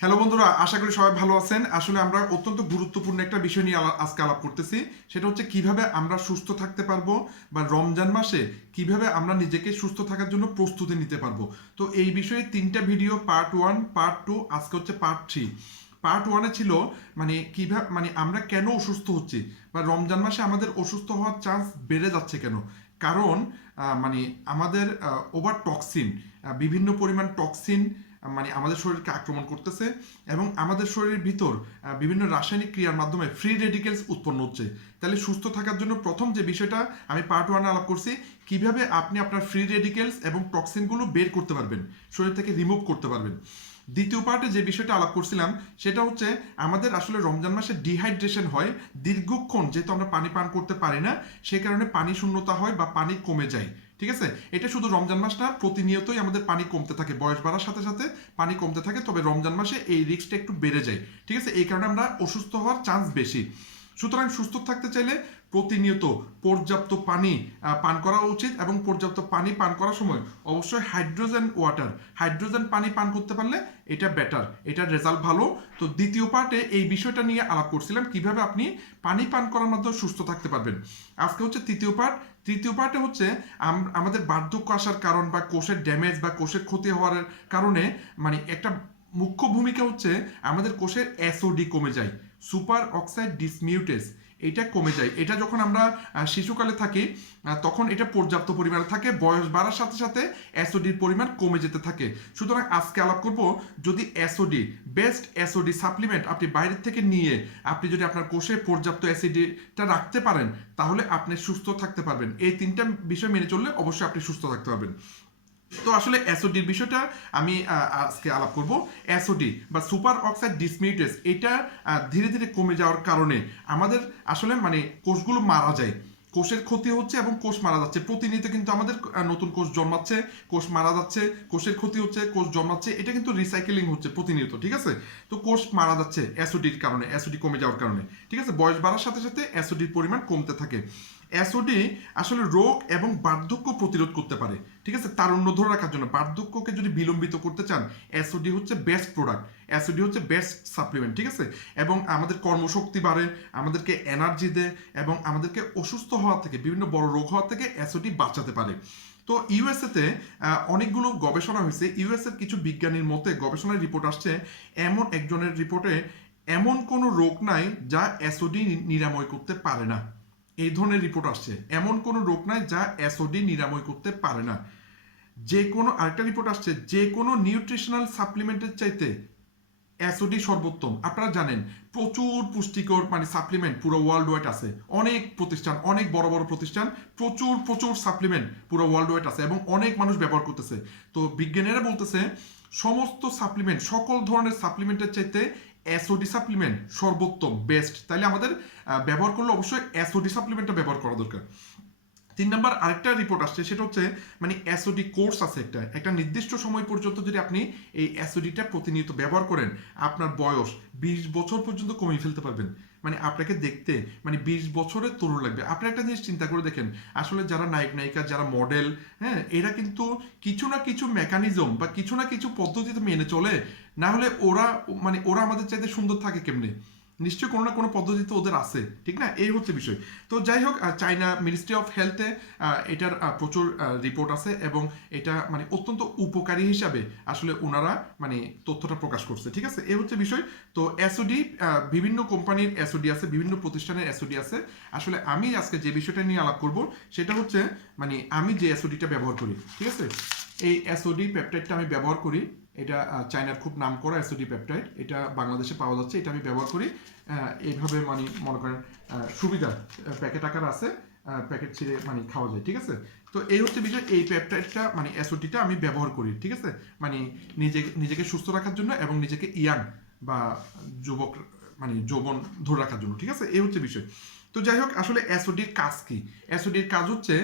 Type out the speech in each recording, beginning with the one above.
Hello বন্ধুরা, আশা করি সবাই ভালো আছেন। আসলে আমরা অত্যন্ত গুরুত্বপূর্ণ একটা বিষয় নিয়ে আজকে আলাপ করতেছি। সেটা হচ্ছে কিভাবে আমরা সুস্থ থাকতে পারবো বা রমজান মাসে কিভাবে আমরা নিজেকে সুস্থ থাকার জন্য প্রস্তুতি নিতে পারবো। তো এই বিষয়ে 3টা ভিডিও, পার্ট 1, পার্ট 2, আজকে হচ্ছে পার্ট 3। পার্ট 1-এ ছিল কিভাবে আমরা কেন অসুস্থ হচ্ছি বা রমজান মাসে আমাদের অসুস্থ হওয়ার চান্স বেড়ে যাচ্ছে কেন। কারণ আমাদের ওভার টক্সিন, বিভিন্ন পরিমাণ টক্সিন আমাদের শরীরকে আক্রমণ করতেছে এবং আমাদের শরীরের ভিতর বিভিন্ন রাসায়নিক ক্রিয়ার মাধ্যমে ফ্রি রেডিকেলস উৎপন্ন হচ্ছে। তাহলে সুস্থ থাকার জন্য প্রথম যে বিষয়টা আমি পার্ট 1-এ আলাপ করছি, কিভাবে আপনি আপনার ফ্রি রেডিকেলস এবং টক্সিনগুলো বের করতে পারবেন, শরীর থেকে রিমুভ করতে পারবেন। দ্বিতীয় পার্টে যে বিষয়টা আলাপ করছিলাম সেটা হচ্ছে আমাদের আসলে রমজান মাসে ডিহাইড্রেশন হয় দীর্ঘক্ষণ, যেহেতু আমরা পানি পান করতে পারি না, সে কারণে পানি শূন্যতা হয় বা পানি কমে যায়। ঠিক আছে, এটা শুধু রমজান মাস না, প্রতিনিয়তই আমাদের পানি কমতে থাকে, বয়স বাড়ার সাথে সাথে পানি কমতে থাকে, তবে রমজান মাসে এই রিস্কটা একটু বেড়ে যায়। ঠিক আছে, এই কারণে আমরা অসুস্থ হওয়ার চান্স বেশি। সুতরাং সুস্থ থাকতে চাইলে প্রতিনিয়ত পর্যাপ্ত পানি পান করা উচিত এবং পর্যাপ্ত পানি পান করার সময় অবশ্যই হাইড্রোজেন পানি পান করতে পারলে এটা বেটার, এটার রেজাল্ট ভালো। তো দ্বিতীয় পার্টে এই বিষয়টা নিয়ে আলাপ করছিলাম কিভাবে আপনি পানি পান করার মাধ্যমে সুস্থ থাকতে পারবেন। আজকে হচ্ছে তৃতীয় পার্ট। তৃতীয় পার্টে হচ্ছে আমাদের বার্ধক্য আসার কারণ বা কোষের ড্যামেজ বা কোষের ক্ষতি হওয়ার কারণে একটা মুখ্য ভূমিকা হচ্ছে আমাদের কোষের এসওডি কমে যায়, সুপার অক্সাইড ডিসমিউটেস। এটা কমে যায়। এটা যখন আমরা শিশুকালে থাকি তখন এটা পর্যাপ্ত পরিমাণে থাকে, বয়স বাড়ার সাথে সাথে অ্যাসোডির পরিমাণ কমে যেতে থাকে। সুতরাং আজকে আলাপ করব, যদি বেস্ট অ্যাসোডি সাপ্লিমেন্ট আপনি বাইরের থেকে নিয়ে আপনি যদি আপনার কোষে পর্যাপ্ত অ্যাসিডিটা রাখতে পারেন, তাহলে আপনি সুস্থ থাকতে পারবেন। এই 3টা বিষয় মেনে চললে অবশ্যই আপনি সুস্থ থাকতে পারবেন। তো আসলে অ্যাসোডির বিষয়টা আমি আজকে আলাপ করব। অ্যাসোডি বা সুপার অক্সাইড ডিসমিউটেস, এটা ধীরে ধীরে কমে যাওয়ার কারণে আমাদের আসলে কোষগুলো মারা যায়, কোষের ক্ষতি হচ্ছে এবং কোষ মারা যাচ্ছে। প্রতিনিয়ত কিন্তু আমাদের নতুন কোষ জন্মাচ্ছে, কোষ মারা যাচ্ছে, কোষের ক্ষতি হচ্ছে, কোষ জন্মাচ্ছে, এটা কিন্তু রিসাইকেলিং হচ্ছে প্রতিনিয়ত। ঠিক আছে, তো কোষ মারা যাচ্ছে অ্যাসোডির কারণে, অ্যাসোডি কমে যাওয়ার কারণে। ঠিক আছে, বয়স বাড়ার সাথে সাথে অ্যাসোডির পরিমাণ কমতে থাকে। অ্যাসোডি আসলে রোগ এবং বার্ধক্য প্রতিরোধ করতে পারে। ঠিক আছে, তারুণ্য ধরে রাখার জন্য, বার্ধক্যকে যদি বিলম্বিত করতে চান, অ্যাসোডি হচ্ছে বেস্ট প্রোডাক্ট, অ্যাসোডি হচ্ছে বেস্ট সাপ্লিমেন্ট। ঠিক আছে, এবং আমাদের কর্মশক্তি বাড়ে, আমাদেরকে এনার্জি দেয় এবং আমাদেরকে অসুস্থ হওয়া থেকে, বিভিন্ন বড় রোগ হওয়া থেকে অ্যাসোডি বাঁচাতে পারে। তো ইউএসএতে অনেকগুলো গবেষণা হয়েছে। ইউএসএর কিছু বিজ্ঞানীর মতে গবেষণার রিপোর্ট আসছে, এমন একজনের রিপোর্টে এমন কোনো রোগ নাই যা অ্যাসোডি নিরাময় করতে পারে না। এই ধরনের রিপোর্ট আসছে, এমন কোনো রোগ নাই যা অ্যাসোডি নিরাময় করতে পারে না। যে কোনো আরেকটা রিপোর্ট আসছে, যে কোনো নিউট্রিশনাল সাপ্লিমেন্টের চাইতে অ্যাসোডি সর্বোত্তম। আপনারা জানেন প্রচুর পুষ্টিকর সাপ্লিমেন্ট পুরো ওয়ার্ল্ড ওয়াইড আছে, অনেক প্রতিষ্ঠান, অনেক বড় বড় প্রতিষ্ঠান, প্রচুর প্রচুর সাপ্লিমেন্ট পুরো ওয়ার্ল্ড ওয়াইড আছে এবং অনেক মানুষ ব্যবহার করতেছে। তো বিজ্ঞানীরা বলতেছে সমস্ত সাপ্লিমেন্ট, সকল ধরনের সাপ্লিমেন্টের চাইতে অ্যাসোডি সাপ্লিমেন্ট সর্বোত্তম, বেস্ট। তাইলে আমাদের ব্যবহার করলে অবশ্যই অ্যাসোডি সাপ্লিমেন্টটা ব্যবহার করা দরকার। 3 নম্বর আরেকটা রিপোর্ট আসছে, সেটা হচ্ছে অ্যাসোডি কোর্স আছে একটা নির্দিষ্ট সময় পর্যন্ত যদি আপনি এই অ্যাসোডিটা প্রতিনিয়ত ব্যবহার করেন, আপনার বয়স 20 বছর পর্যন্ত কমিয়ে ফেলতে পারবেন। আপনাকে দেখতে 20 বছরের তরুণ লাগবে। আপনি একটা জিনিস চিন্তা করে দেখেন, আসলে যারা নায়ক নায়িকা, যারা মডেল, হ্যাঁ, এরা কিন্তু কিছু না কিছু মেকানিজম বা কিছু না কিছু পদ্ধতিতে মেনে চলে, না হলে ওরা আমাদের চাইতে সুন্দর থাকে কেমনে? নিশ্চয়ই কোনো না কোনো পদ্ধতি তো ওদের আছে, ঠিক না? এই হচ্ছে বিষয়। তো যাই হোক, চায়না মিনিস্ট্রি অফ হেলথে এটার প্রচুর রিপোর্ট আছে এবং এটা অত্যন্ত উপকারী হিসাবে আসলে ওনারা তথ্যটা প্রকাশ করছে। ঠিক আছে, এই হচ্ছে বিষয়। তো অ্যাসোডি, বিভিন্ন কোম্পানির অ্যাসোডি আছে, বিভিন্ন প্রতিষ্ঠানের অ্যাসোডি আছে। আসলে আমি আজকে যে বিষয়টা নিয়ে আলাপ করব সেটা হচ্ছে আমি যে অ্যাসোডিটা ব্যবহার করি। ঠিক আছে, এই অ্যাসোডি পেপটাইডটা আমি ব্যবহার করি। এটা চায়নার খুব নাম করা অ্যাসোডি পেপটাইড, এটা বাংলাদেশে পাওয়া যাচ্ছে, এটা আমি ব্যবহার করি। এইভাবে মনে করেন সুবিধা, প্যাকেট আকার আছে, প্যাকেট ছিঁড়ে খাওয়া যায়। ঠিক আছে, তো এই হচ্ছে বিষয়। এই পেপটাইডটা অ্যাসোডিটা আমি ব্যবহার করি। ঠিক আছে, নিজেকে সুস্থ রাখার জন্য এবং নিজেকে ইয়াং বা যুবক যৌবন ধরে রাখার জন্য। ঠিক আছে, এই হচ্ছে বিষয়। তো যাই হোক, আসলে অ্যাসোডির কাজ কি? অ্যাসোডির কাজ হচ্ছে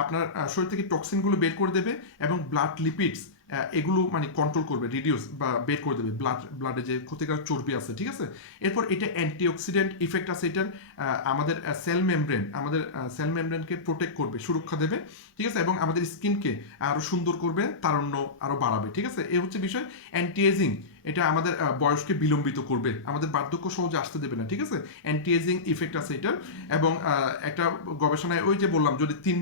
আপনার শরীর থেকে টক্সিনগুলো বের করে দেবে এবং ব্লাড লিপিডস এগুলো মানে কন্ট্রোল করবে, রিডিউস বা বের করে দেবে ব্লাডে যে ক্ষতিকারক চর্বি আছে, ঠিক আছে। এরপর এটা অ্যান্টিঅক্সিডেন্ট ইফেক্ট আছে এটার, আমাদের সেল মেমব্রেনকে প্রোটেক্ট করবে, সুরক্ষা দেবে, ঠিক আছে, এবং আমাদের স্কিনকে আরো সুন্দর করবে, তারুণ্য আরো বাড়াবে, ঠিক আছে। এই হচ্ছে বিষয়। অ্যান্টি এজিং, এটা আমাদের বয়সকে বিলম্বিত করবে, আমাদের বার্ধক্য সহজে আসতে দেবে না, ঠিক আছে। অ্যান্টি এজিং ইফেক্ট আছে এটার। এবং একটা গবেষণায় ওই যে বললাম, যদি 3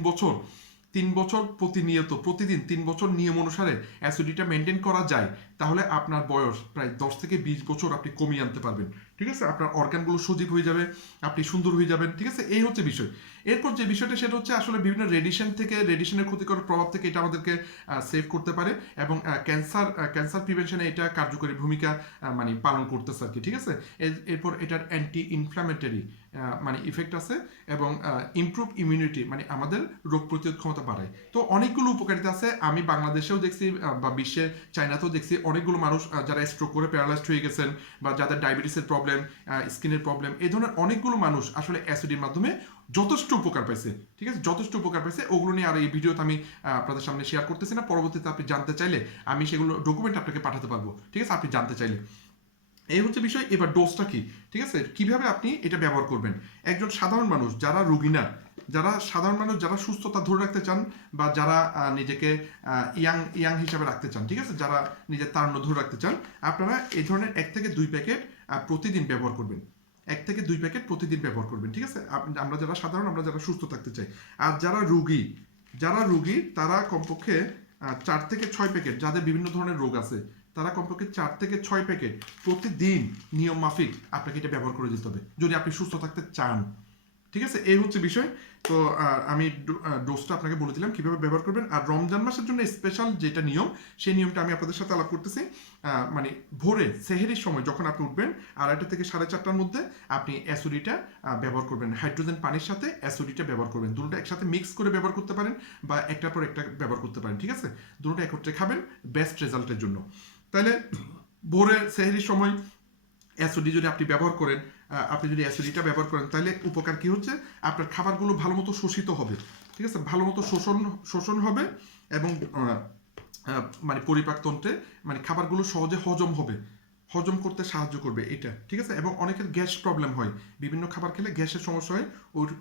বছর প্রতিদিন 3 বছর নিয়ম অনুসারে অ্যাসিডিটিটা মেনটেন করা যায়, তাহলে আপনার বয়স প্রায় 10 থেকে 20 বছর আপনি কমিয়ে আনতে পারবেন, ঠিক আছে। আপনার অর্গানগুলো সজীব হয়ে যাবে, আপনি সুন্দর হয়ে যাবেন, ঠিক আছে। এই হচ্ছে বিষয়। এরপর যে বিষয়টা সেটা হচ্ছে আসলে বিভিন্ন রেডিয়েশনের ক্ষতিকর প্রভাব থেকে এটা আমাদেরকে সেভ করতে পারে, এবং ক্যান্সার প্রিভেনশনে এটা কার্যকরী ভূমিকা মানে পালন করতেছে আর কি, ঠিক আছে। এরপর এটার অ্যান্টি ইনফ্ল্যামেটরি মানে ইফেক্ট আছে, এবং ইমপ্রুভ ইমিউনিটি, মানে আমাদের রোগ প্রতিরোধ ক্ষমতা বাড়ায়। তো অনেকগুলো উপকারিতা আছে। আমি বাংলাদেশেও দেখছি বা বিশ্বের চায়নাতেও দেখছি অনেকগুলো মানুষ যারা স্ট্রোক করে প্যারালাইজড হয়ে গেছেন, বা যাদের ডায়াবেটিসের প্রবলেম, স্কিনের প্রবলেম, এই ধরনের অনেকগুলো মানুষ আসলে অ্যাসিডির মাধ্যমে যথেষ্ট উপকার পাইছে, ঠিক আছে, যথেষ্ট উপকার পাইছে। ওগুলো নিয়ে আর এই ভিডিওতে আমি আপনাদের সামনে শেয়ার করতেছি না। পরবর্তীতে আপনি জানতে চাইলে আমি সেগুলো ডকুমেন্ট আপনাকে পাঠাতে পারবো, ঠিক আছে, আপনি জানতে চাইলে। এই হচ্ছে বিষয়। এবার ডোজটা কি, ঠিক আছে, কিভাবে আপনি এটা ব্যবহার করবেন। একজন সাধারণ মানুষ, যারা রোগী না, যারা সুস্থতা ধরে রাখতে চান, বা যারা নিজেকে ইয়াং হিসাবে রাখতে চান, ঠিক আছে, যারা নিজের তারুণ্য ধরে রাখতে চান, আপনারা এই ধরনের 1 থেকে 2 প্যাকেট প্রতিদিন ব্যবহার করবেন। 1 থেকে 2 প্যাকেট প্রতিদিন ব্যবহার করবেন, ঠিক আছে। আমরা যারা সাধারণ, আমরা যারা সুস্থ থাকতে চাই। আর যারা রোগী তারা কমপক্ষে 4 থেকে 6 প্যাকেট, যাদের বিভিন্ন ধরনের রোগ আছে, তারা কমপক্ষে 4 থেকে 6 প্যাকেট প্রতিদিন নিয়ম মাফিক আপনাকে এটা ব্যবহার করে যেতে হবে, যদি আপনি সুস্থ থাকতে চান, ঠিক আছে। এই হচ্ছে বিষয়। তো আমি ডোজটা আপনাকে বলে দিলাম কিভাবে ব্যবহার করবেন। আর রমজান মাসের জন্য স্পেশাল যেটা নিয়ম, সেই নিয়মটা আমি আপনাদের সাথে আলাপ করতেছি। মানে ভোরে সেহেরির সময় যখন আপনি উঠবেন, 2:30 থেকে 4:30টার মধ্যে আপনি অ্যাসিডিটা ব্যবহার করবেন। হাইড্রোজেন পানির সাথে অ্যাসিডিটা ব্যবহার করবেন। দুটোটা একসাথে মিক্স করে ব্যবহার করতে পারেন, বা একটার পর একটা ব্যবহার করতে পারেন, ঠিক আছে। দুটোটা একত্রে খাবেন বেস্ট রেজাল্টের জন্য। তাহলে ভোরে সেহেরির সময় অ্যাসিডি যদি আপনি ব্যবহার করেন, অ্যাসিডিটা ব্যবহার করেন, তাহলে উপকার কি হচ্ছে, আপনার খাবারগুলো ভালো মতো শোষিত হবে, ঠিক আছে, ভালো মতো শোষণ হবে, এবং মানে পরিপাকতন্ত্রে মানে খাবারগুলো সহজে হজম করতে সাহায্য করবে এটা, ঠিক আছে। এবং অনেকের গ্যাস প্রবলেম হয়, বিভিন্ন খাবার খেলে গ্যাসের সমস্যা হয়,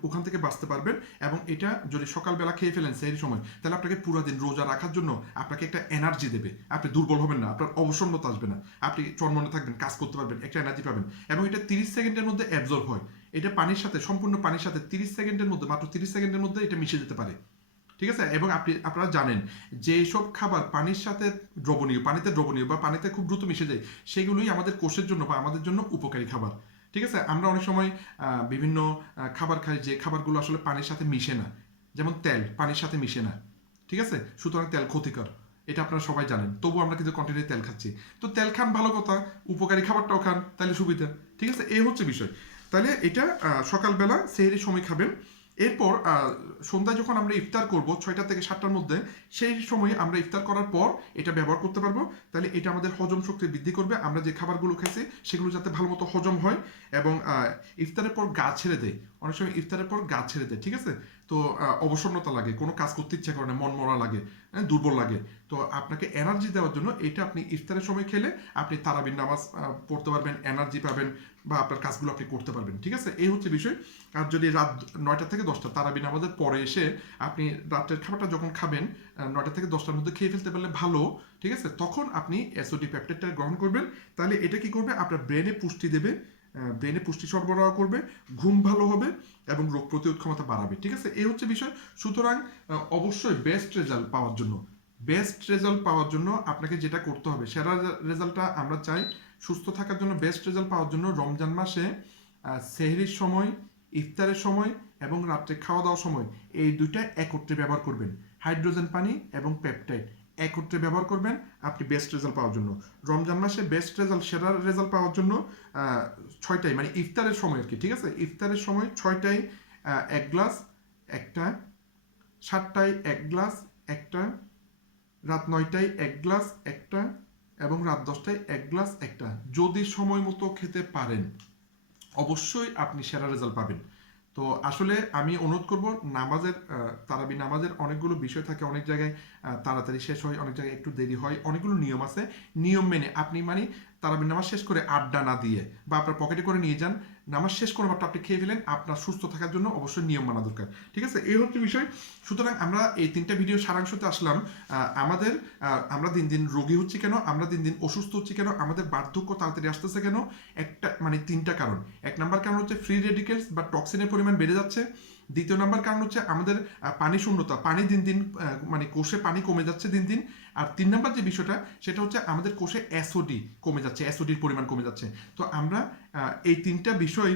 ওখান থেকে বাঁচতে পারবেন। এবং এটা যদি সকালবেলা খেয়ে ফেলেন সেই সময়, তাহলে আপনাকে পুরো দিন রোজা রাখার জন্য আপনাকে একটা এনার্জি দেবে, আপনি দুর্বল হবেন না, আপনার অবসন্নতা আসবে না, আপনি চনমনে থাকবেন, কাজ করতে পারবেন, একটা এনার্জি পাবেন। এবং এটা 30 সেকেন্ডের মধ্যে অ্যাবজর্ব হয়, এটা সম্পূর্ণ পানির সাথে 30 সেকেন্ডের মধ্যে, মাত্র 30 সেকেন্ডের মধ্যে এটা মিশে যেতে পারে, ঠিক আছে। এবং আপনারা জানেন যে সব খাবার পানির সাথে পানিতে দ্রবণীয় বা পানিতে খুব দ্রুত মিশে যায়, সেগুলোই আমাদের কোষের জন্য বা আমাদের জন্য উপকারী খাবার, ঠিক আছে। আমরা অনেক সময় বিভিন্ন খাবার খাই যে খাবারগুলো আসলে পানির সাথে মিশে না, যেমন তেল পানির সাথে মিশে না, ঠিক আছে। সুতরাং তেল ক্ষতিকর, এটা আপনারা সবাই জানেন, তবু আমরা কিন্তু কন্টিনিউ তেল খাচ্ছি। তো তেল খান ভালো কথা, উপকারী খাবারটাও খান, তাহলে সুবিধা, ঠিক আছে। এই হচ্ছে বিষয়। তাহলে এটা সকালবেলা সেহরির সময় খাবেন। এরপর সন্ধ্যায় যখন আমরা ইফতার করব 6টা থেকে 7টার মধ্যে, সেই সময় আমরা ইফতার করার পর এটা ব্যবহার করতে পারবো। তাহলে এটা আমাদের হজম শক্তি বৃদ্ধি করবে, আমরা যে খাবারগুলো খাইছি সেগুলো যাতে ভালো মতো হজম হয়। এবং ইফতারের পর গা ছেড়ে দেয়, অনেক সময় ইফতারের পর গা ছেড়ে দেয়, ঠিক আছে। তো অবসন্নতা লাগে, কোনো কাজ করতে ইচ্ছা করে না, মন মরা লাগে, দুর্বল লাগে। তো আপনাকে এনার্জি দেওয়ার জন্য এটা আপনি ইফতারের সময় খেলে আপনি তারাবির নামাজ পড়তে পারবেন, এনার্জি পাবেন, বা আপনার কাজগুলো আপনি করতে পারবেন, ঠিক আছে। এই হচ্ছে বিষয়। আর যদি রাত 9টা থেকে 10টা তারাবি নামাজের পরে এসে আপনি রাতের খাবারটা যখন খাবেন 9টা থেকে 10টার মধ্যে খেয়ে ফেলতে পারলে ভালো, ঠিক আছে। তখন আপনি এসওডি পেপটাইডটা গ্রহণ করবেন। তাহলে এটা কি করবে, আপনার ব্রেনে পুষ্টি দেবে, ব্রেনে পুষ্টি সরবরাহ করবে, ঘুম ভালো হবে, এবং রোগ প্রতিরোধ ক্ষমতা বাড়াবে, ঠিক আছে। এই হচ্ছে বিষয়। সুতরাং অবশ্যই বেস্ট রেজাল্ট পাওয়ার জন্য আপনাকে যেটা করতে হবে, সেরা রেজাল্টটা আমরা চাই সুস্থ থাকার জন্য। বেস্ট রেজাল্ট পাওয়ার জন্য রমজান মাসে সেহরির সময়, ইফতারের সময়, এবং রাত্রে খাওয়া দাওয়ার সময় এই দুইটা একত্রে ব্যবহার করবেন। হাইড্রোজেন পানি এবং পেপটাইড একত্রে ব্যবহার করবেন আপনি বেস্ট রেজাল্ট পাওয়ার জন্য। রমজান মাসে সেরা রেজাল্ট পাওয়ার জন্য 6টায় মানে ইফতারের সময় আর কি, ঠিক আছে। ইফতারের সময় 6টায় 1 গ্লাস একটা, 7টায় 1 গ্লাস একটা, রাত 9টায় 1 গ্লাস একটা, এবং রাত 10টায় 1 গ্লাস একটা। যদি সময় মতো খেতে পারেন অবশ্যই আপনি সেরা রেজাল্ট পাবেন। তো তো আসলে আমি অনুরোধ করব, নামাজের তারাবি নামাজের অনেকগুলো বিষয় থাকে, অনেক জায়গায় তাড়াতাড়ি শেষ হয়, অনেক জায়গায় একটু দেরি হয়, অনেকগুলো নিয়ম আছে। নিয়ম মেনে আপনি মানে তারাবি নামাজ শেষ করে আড্ডা না দিয়ে বা আপনার পকেটে করে নিয়ে যান, নামাজ শেষ করে মাত্র আপনি খেয়ে ফেলেন, আপনার সুস্থ থাকার জন্য অবশ্যই নিয়ম মানা দরকার। ঠিক আছে, এই হচ্ছে বিষয়। সুতরাং আমরা এই 3টা ভিডিও সারাংশতে আসলাম। আমাদের আমরা দিন দিন রোগী হচ্ছি কেন, আমরা দিন দিন অসুস্থ হচ্ছি কেন, আমাদের বার্ধক্য তাড়াতাড়ি আসতেছে কেন, একটা মানে 3টা কারণ। 1 নাম্বার কারণ হচ্ছে ফ্রি রেডিকেলস বা টক্সিনের পরিমাণ বেড়ে যাচ্ছে। 2য় নাম্বার কারণ হচ্ছে আমাদের পানি শূন্যতা, পানি দিন দিন মানে কোষে পানি কমে যাচ্ছে দিন দিন। আর 3 নাম্বার যে বিষয়টা সেটা হচ্ছে আমাদের কোষে অ্যাসিডি কমে যাচ্ছে, অ্যাসিডির পরিমাণ কমে যাচ্ছে। তো আমরা এই 3টা বিষয়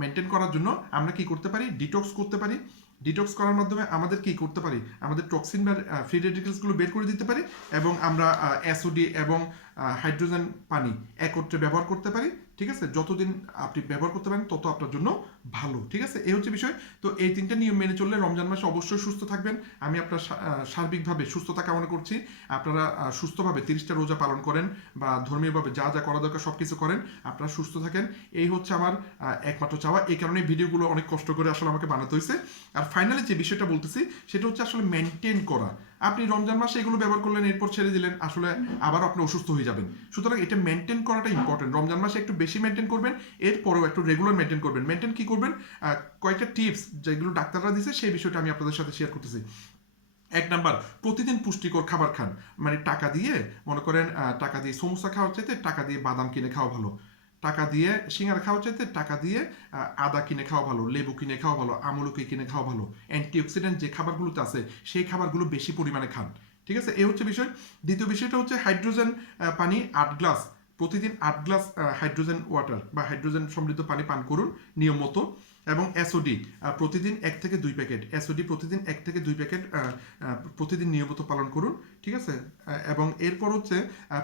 মেনটেন করার জন্য আমরা কি করতে পারি, ডিটক্স করতে পারি। ডিটক্স করার মাধ্যমে আমাদের কি করতে পারি, আমাদের টক্সিন বা ফ্রি রেডিকেলসগুলো বের করে দিতে পারি, এবং আমরা অ্যাসিডি এবং হাইড্রোজেন পানি একত্রে ব্যবহার করতে পারি। ঠিক আছে, যতদিন আপনি ব্যবহার করতে পারেন তত আপনার জন্য ভালো। ঠিক আছে, এই হচ্ছে বিষয়। তো এই 3টা নিয়ম মেনে চললে রমজান মাসে অবশ্যই সুস্থ থাকবেন। আমি আপনার সার্বিকভাবে সুস্থতা কামনা করছি। আপনারা সুস্থভাবে 30টা রোজা পালন করেন বা ধর্মীয়ভাবে যা যা করা দরকার সব কিছু করেন, আপনারা সুস্থ থাকেন। এই হচ্ছে আমার একমাত্র চাওয়া। এই কারণে ভিডিওগুলো অনেক কষ্ট করে আসলে আমাকে বানাতে হয়েছে। আর ফাইনালি যে বিষয়টা বলতেছি সেটা হচ্ছে আসলে মেনটেন করা। আপনি রমজান মাসে এগুলো ব্যবহার করলেন, এরপর ছেড়ে দিলেন, আসলে আবার আপনি অসুস্থ হয়ে যাবেন। সুতরাং এটা মেনটেন করাটা ইম্পর্টেন্ট। রমজান মাসে একটু বেশি মেনটেন করবেন, এরপরেও একটু রেগুলার মেনটেন করবেন। মেনটেন কি করবেন, কয়েকটা টিপস যেগুলো ডাক্তাররা দিয়েছে সেই বিষয়টা আমি আপনাদের সাথে শেয়ার করতেছি। 1 নাম্বার, প্রতিদিন পুষ্টিকর খাবার খান। মানে টাকা দিয়ে, মনে করেন টাকা দিয়ে সমোসা খাওয়ার চাইতে টাকা দিয়ে বাদাম কিনে খাওয়া ভালো, টাকা দিয়ে সিঙ্গারা খাওয়ার চাইতে টাকা দিয়ে আদা কিনে খাওয়া ভালো, লেবু কিনে খাওয়া ভালো, আমলকি কিনে খাওয়া ভালো। অ্যান্টিঅক্সিডেন্ট যে খাবারগুলোতে আছে সেই খাবারগুলো বেশি পরিমাণে খান। ঠিক আছে, এই হচ্ছে বিষয়। দ্বিতীয় বিষয়টা হচ্ছে হাইড্রোজেন পানি 8 গ্লাস, প্রতিদিন 8 গ্লাস হাইড্রোজেন ওয়াটার বা হাইড্রোজেন সমৃদ্ধ পানি পান করুন নিয়ম মতো। এবং এসওডি প্রতিদিন 1 থেকে 2 প্যাকেট, এসওডি প্রতিদিন 1 থেকে 2 প্যাকেট প্রতিদিন নিয়মিত পালন করুন। ঠিক আছে, এবং এরপর হচ্ছে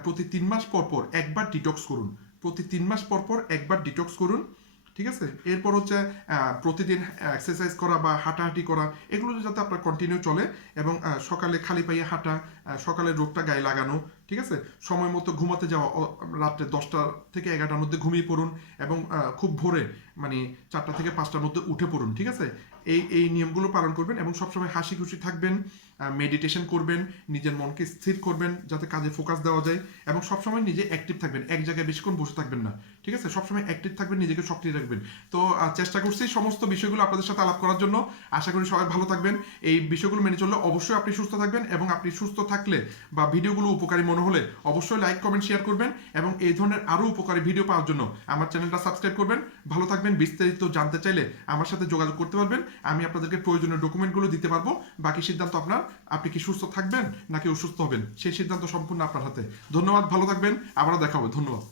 প্রতি 3 মাস পর পর একবার ডিটক্স করুন। প্রতি 3 মাস পর পর একবার ডিটক্স করুন। ঠিক আছে, এরপর হচ্ছে প্রতিদিন এক্সারসাইজ করা বা হাঁটাহাঁটি করা, এগুলো যাতে আপনার কন্টিনিউ চলে। এবং সকালে খালি পায়ে হাঁটা, সকালের রোদটা গায়ে লাগানো। ঠিক আছে, সময় মতো ঘুমাতে যাওয়া, রাত্রে 10টা থেকে 11টার মধ্যে ঘুমিয়ে পড়ুন, এবং খুব ভোরে মানে 4টা থেকে 5টার মধ্যে উঠে পড়ুন। ঠিক আছে, এই নিয়মগুলো পালন করবেন এবং সবসময় হাসি খুশি থাকবেন, মেডিটেশন করবেন, নিজের মনকে স্থির করবেন যাতে কাজে ফোকাস দেওয়া যায়, এবং সবসময় নিজে অ্যাক্টিভ থাকবেন, এক জায়গায় বেশিক্ষণ বসে থাকবেন না। ঠিক আছে, সবসময় অ্যাক্টিভ থাকবেন, নিজেকে সক্রিয় রাখবেন। তো চেষ্টা করছি সমস্ত বিষয়গুলো আপনাদের সাথে আলাপ করার জন্য। আশা করি সবাই ভালো থাকবেন। এই বিষয়গুলো মেনে চললে অবশ্যই আপনি সুস্থ থাকবেন, এবং আপনি সুস্থ থাকলে বা ভিডিওগুলো উপকারী মনে হলে অবশ্যই লাইক কমেন্ট শেয়ার করবেন, এবং এই ধরনের আরও উপকারী ভিডিও পাওয়ার জন্য আমার চ্যানেলটা সাবস্ক্রাইব করবেন। ভালো থাকবেন। বিস্তারিত জানতে চাইলে আমার সাথে যোগাযোগ করতে পারবেন, আমি আপনাদেরকে প্রয়োজনীয় ডকুমেন্টগুলো দিতে পারবো। বাকি সিদ্ধান্ত আপনার, আপনি কি সুস্থ থাকবেন নাকি অসুস্থ হবেন সেই সিদ্ধান্ত সম্পূর্ণ আপনার হাতে। ধন্যবাদ, ভালো থাকবেন, আবারও দেখা হবে। ধন্যবাদ।